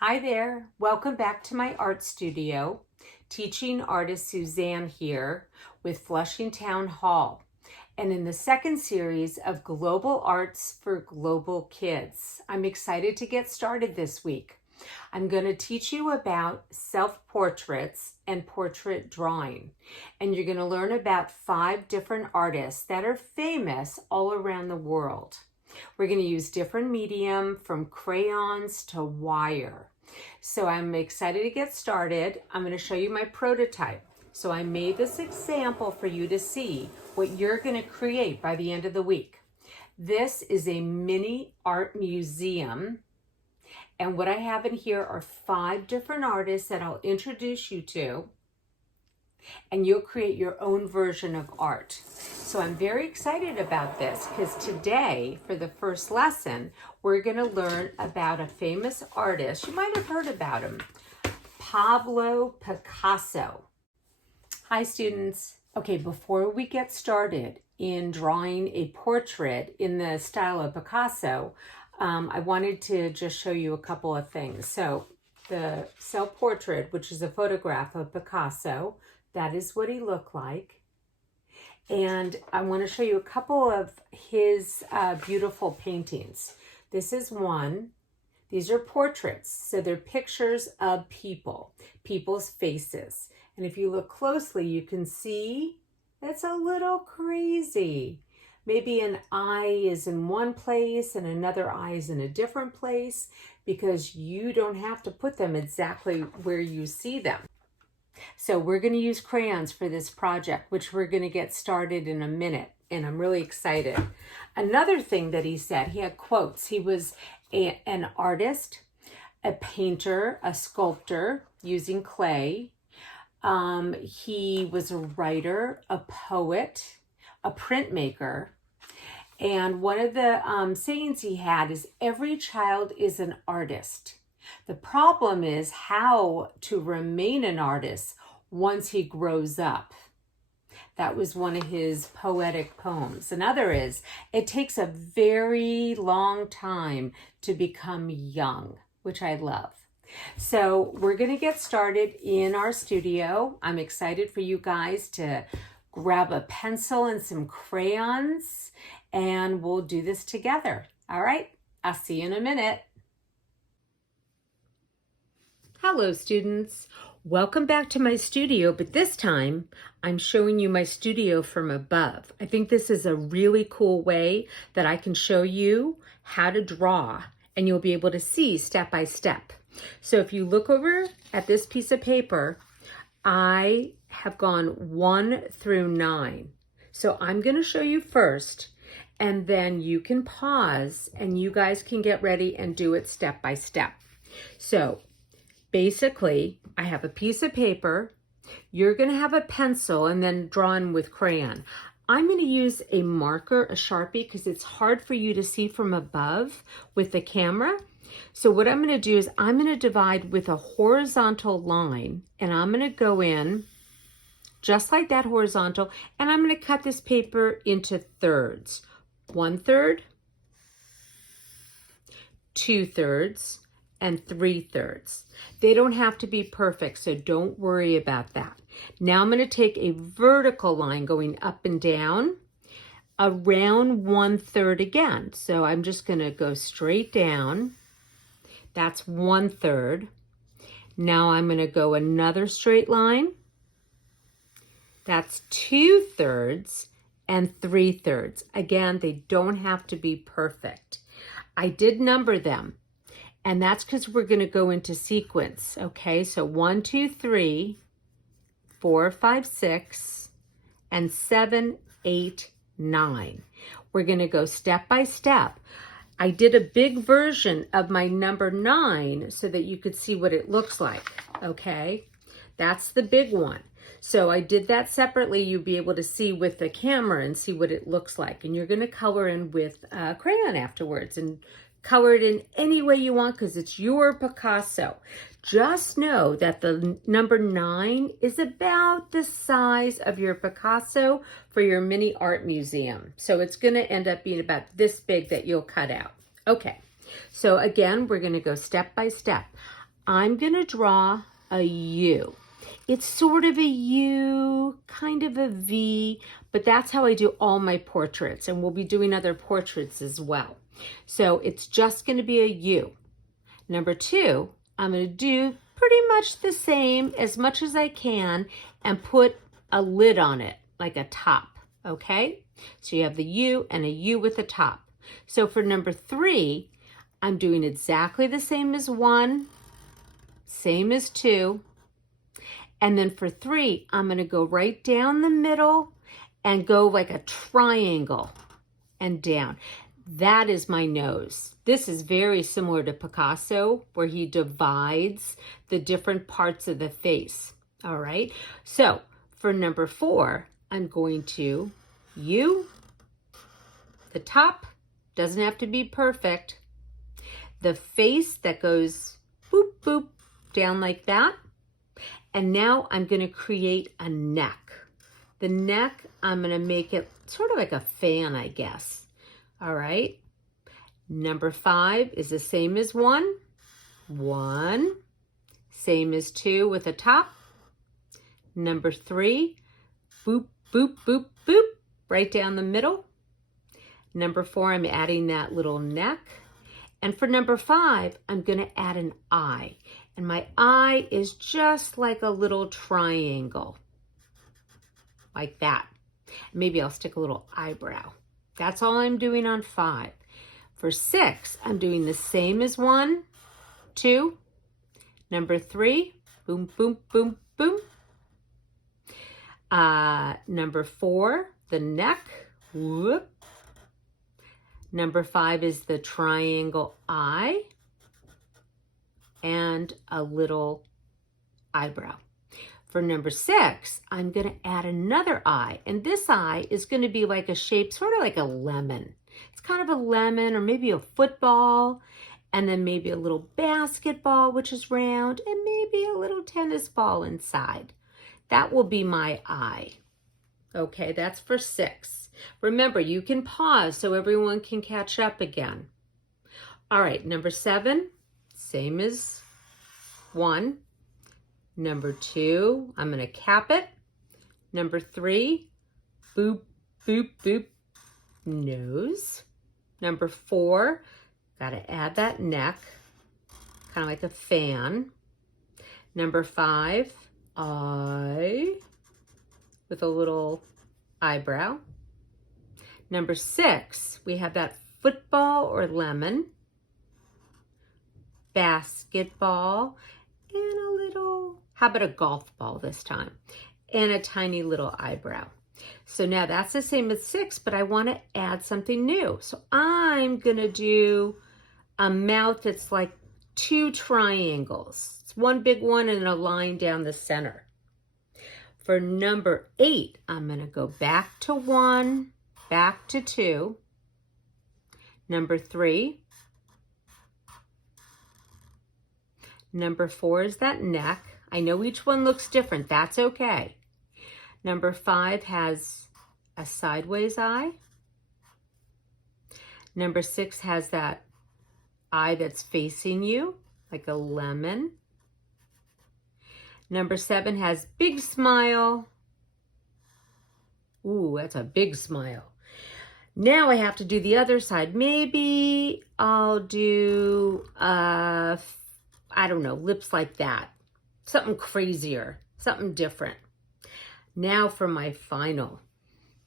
Hi there, welcome back to my art studio. Teaching artist Suzanne here with Flushing Town Hall. And in the second series of Global Arts for Global Kids, I'm excited to get started this week. I'm going to teach you about self-portraits and portrait drawing. And you're going to learn about 5 different artists that are famous all around the world. We're going to use different medium from crayons to wire. So I'm excited to get started. I'm going to show you my prototype. So I made this example for you to see what you're going to create by the end of the week. This is a mini art museum. And what I have in here are 5 different artists that I'll introduce you to. And you'll create your own version of art. So I'm very excited about this because today, for the first lesson, we're going to learn about a famous artist. You might have heard about him, Pablo Picasso. Hi, students. Okay, before we get started in drawing a portrait in the style of Picasso, I wanted to just show you a couple of things. So the self-portrait, which is a photograph of Picasso, that is what he looked like. And I want to show you a couple of his beautiful paintings. This is one. These are portraits. So they're pictures of people, people's faces. And if you look closely, you can see it's a little crazy. Maybe an eye is in one place and another eye is in a different place because you don't have to put them exactly where you see them. So we're going to use crayons for this project, which we're going to get started in a minute. And I'm really excited. Another thing that he said, he had quotes. He was an artist, a painter, a sculptor using clay. He was a writer, a poet, a printmaker. And one of the sayings he had is, every child is an artist. The problem is how to remain an artist once he grows up. That was one of his poetic poems. Another is, it takes a very long time to become young, which I love. So we're going to get started in our studio. I'm excited for you guys to grab a pencil and some crayons, and we'll do this together. All right, I'll see you in a minute. Hello, students. Welcome back to my studio, but this time I'm showing you my studio from above. I think this is a really cool way that I can show you how to draw, and you'll be able to see step by step. So if you look over at this piece of paper, I have gone 1 through 9. So I'm going to show you first, and then you can pause and you guys can get ready and do it step by step. So basically, I have a piece of paper. You're going to have a pencil and then drawn with crayon. I'm going to use a marker, a Sharpie, because it's hard for you to see from above with the camera. So what I'm going to do is I'm going to divide with a horizontal line, and I'm going to go in just like that horizontal, and I'm going to cut this paper into thirds. 1/3, 2/3, and 3/3. They don't have to be perfect, so don't worry about that. Now I'm going to take a vertical line going up and down around 1/3 again. So I'm just going to go straight down. That's 1/3. Now I'm going to go another straight line. That's 2/3 and 3/3. Again, they don't have to be perfect. I did number them. And that's because we're going to go into sequence. Okay, so 1, 2, 3, 4, 5, 6, and 7, 8, 9. We're going to go step by step. I did a big version of my number 9 so that you could see what it looks like. Okay, that's the big one. So I did that separately. You'll be able to see with the camera and see what it looks like. And you're going to color in with crayon afterwards and color it in any way you want because it's your Picasso. Just know that the number 9 is about the size of your Picasso for your mini art museum. So it's going to end up being about this big that you'll cut out. Okay, so again, we're going to go step by step. I'm going to draw a U. It's sort of a U, kind of a V, but that's how I do all my portraits, and we'll be doing other portraits as well. So it's just going to be a U. Number 2, I'm going to do pretty much the same as much as I can and put a lid on it, like a top, okay? So you have the U and a U with a top. So for number 3, I'm doing exactly the same as 1, same as 2. And then for 3, I'm going to go right down the middle and go like a triangle and down. That is my nose. This is very similar to Picasso, where he divides the different parts of the face. All right. So for number 4, I'm going to U, the top, doesn't have to be perfect. The face that goes boop, boop, down like that. And now I'm going to create a neck. The neck, I'm going to make it sort of like a fan, I guess. All right. Number 5 is the same as 1. 1. Same as 2 with a top. Number 3, boop, boop, boop, boop, right down the middle. Number 4, I'm adding that little neck. And for number 5, I'm going to add an eye. And my eye is just like a little triangle, like that. Maybe I'll stick a little eyebrow. That's all I'm doing on 5. For 6, I'm doing the same as 1, 2. Number 3, boom, boom, boom, boom. Number 4, the neck, whoop. Number 5 is the triangle eye and a little eyebrow. For number 6, I'm going to add another eye, and this eye is going to be like a shape, sort of like a lemon. It's kind of a lemon or maybe a football, and then maybe a little basketball, which is round, and maybe a little tennis ball inside. That will be my eye. Okay, that's for 6. Remember, you can pause so everyone can catch up again. All right, number 7, same as 1. Number 2, I'm going to cap it. Number 3, boop, boop, boop, nose. Number 4, got to add that neck, kind of like a fan. Number 5, eye with a little eyebrow. Number 6, we have that football or lemon, basketball, and a little, how about a golf ball this time, and a tiny little eyebrow. So now that's the same as 6, but I want to add something new. So I'm going to do a mouth that's like 2 triangles. It's one big one and a line down the center. For number 8, I'm going to go back to 1, back to 2. Number 3. Number 4 is that neck. I know each one looks different. That's okay. Number 5 has a sideways eye. Number 6 has that eye that's facing you, like a lemon. Number 7 has big smile. Ooh, that's a big smile. Now I have to do the other side. Maybe I'll do, I don't know, lips like that. Something crazier, something different. Now for my final.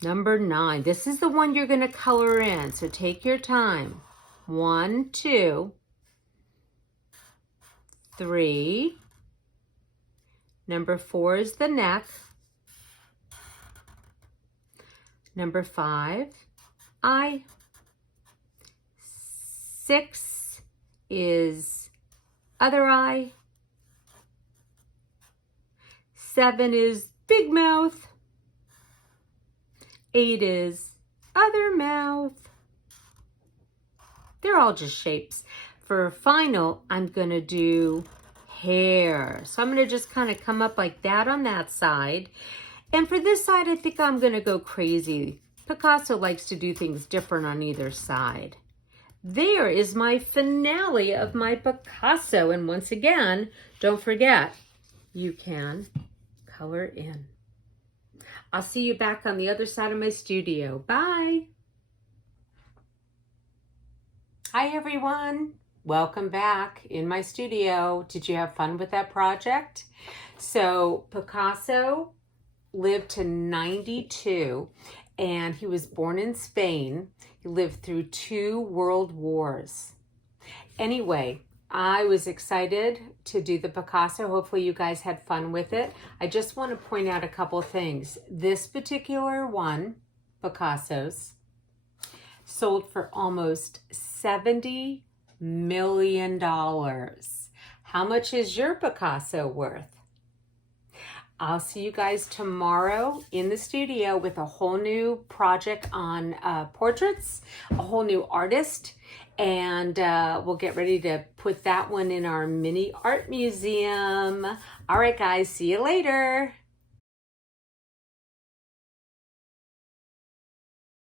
Number 9. This is the one you're going to color in, so take your time. 1, 2, 3. Number 4 is the neck. Number 5, eye. 6 is other eye. 7 is big mouth. 8 is other mouth. They're all just shapes. For final, I'm going to do hair. So I'm going to just kind of come up like that on that side. And for this side, I think I'm going to go crazy. Picasso likes to do things different on either side. There is my finale of my Picasso. And once again, don't forget, you can color in. I'll see you back on the other side of my studio. Bye. Hi, everyone. Welcome back in my studio. Did you have fun with that project? So Picasso lived to 92, and he was born in Spain. He lived through 2 world wars. Anyway, I was excited to do the Picasso. Hopefully you guys had fun with it. I just want to point out a couple things. This particular one, Picasso's, sold for almost $70 million. How much is your Picasso worth? I'll see you guys tomorrow in the studio with a whole new project on portraits, a whole new artist, and we'll get ready to put that one in our mini art museum. All right, guys, see you later.